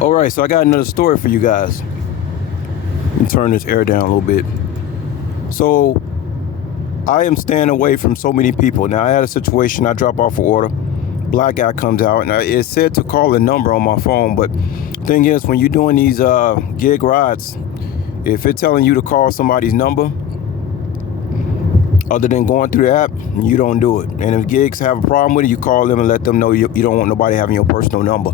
All right, so I got another story for you guys. Let me turn this air down a little bit. So I am staying away from so many people. Now I had a situation. I drop off an order. Black guy comes out, and it said to call a number on my phone. But thing is, when you're doing these gig rides, if it's telling you to call somebody's number, other than going through the app, you don't do it. And if gigs have a problem with it, you call them and let them know you don't want nobody having your personal number.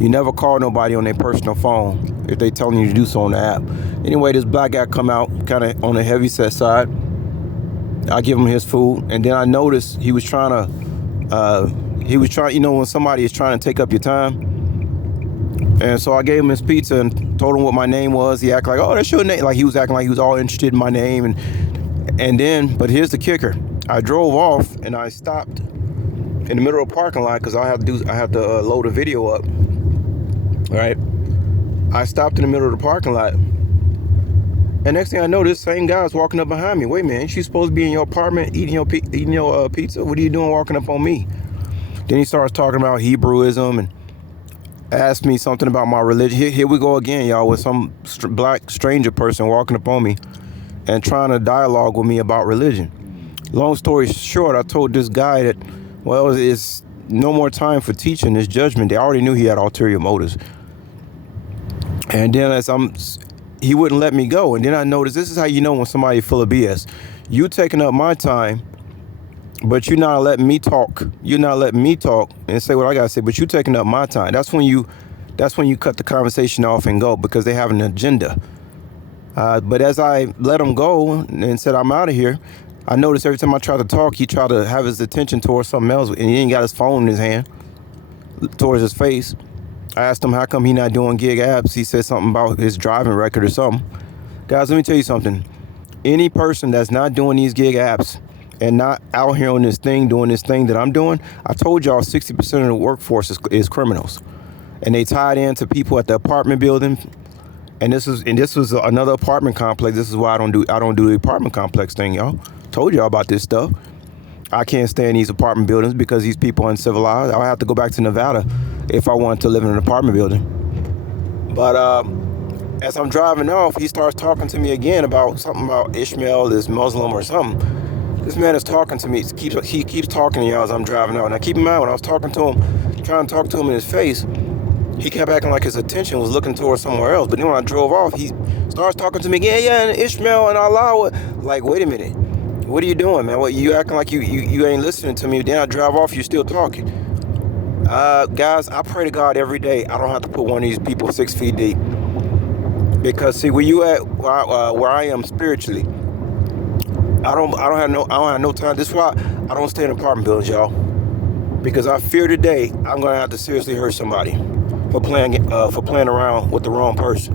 You never call nobody on their personal phone if they telling you to do so on the app. Anyway, this black guy come out kind of on the heavy set side. I give him his food, and then I noticed he was trying, when somebody is trying to take up your time. And so I gave him his pizza and told him what my name was. He acted like, oh, that's your name. Like he was acting like he was all interested in my name. And then, but here's the kicker. I drove off and I stopped in the middle of the parking lot because I have to load a video up. All right. I stopped in the middle of the parking lot. And next thing I know, this same guy is walking up behind me. Wait a minute, ain't you supposed to be in your apartment eating your pizza? What are you doing walking up on me? Then he starts talking about Hebrewism and asked me something about my religion. Here we go again, y'all, with some black stranger person walking up on me and trying to dialogue with me about religion. Long story short, I told this guy that, well, it's no more time for teaching, it's judgment. They already knew he had ulterior motives. And then he wouldn't let me go. And then I noticed, this is how you know when somebody's full of BS. You taking up my time, but you're not letting me talk. You're not letting me talk and say what I gotta say, but you taking up my time. That's when you cut the conversation off and go, because they have an agenda. But as I let him go and said I'm out of here, I noticed every time I tried to talk, he tried to have his attention towards something else, and he ain't got his phone in his hand towards his face. I asked him how come he not doing gig apps. He said something about his driving record or something. Guys, let me tell you something. Any person that's not doing these gig apps and not out here on this thing, doing this thing that I'm doing, I told y'all 60% of the workforce is criminals. And they tied into people at the apartment building. And this was another apartment complex. This is why I don't do the apartment complex thing, y'all. Told y'all about this stuff. I can't stay in these apartment buildings because these people are uncivilized. I'll have to go back to Nevada if I wanted to live in an apartment building. But as I'm driving off, he starts talking to me again about something about Ishmael is Muslim or something. This man is talking to me. He keeps talking to y'all as I'm driving out. Now keep in mind, when I was talking to him, trying to talk to him in his face, he kept acting like his attention was looking towards somewhere else. But then when I drove off, he starts talking to me again. Yeah, and Ishmael and Allah. Like, wait a minute. What are you doing, man? What, you acting like you ain't listening to me. Then I drive off, you're still talking. Guys, I pray to God every day I don't have to put one of these people 6 feet deep. Because see, where you at, where I am spiritually, I don't have no time. This is why I don't stay in apartment buildings, y'all. Because I fear today I'm gonna have to seriously hurt somebody for playing around with the wrong person.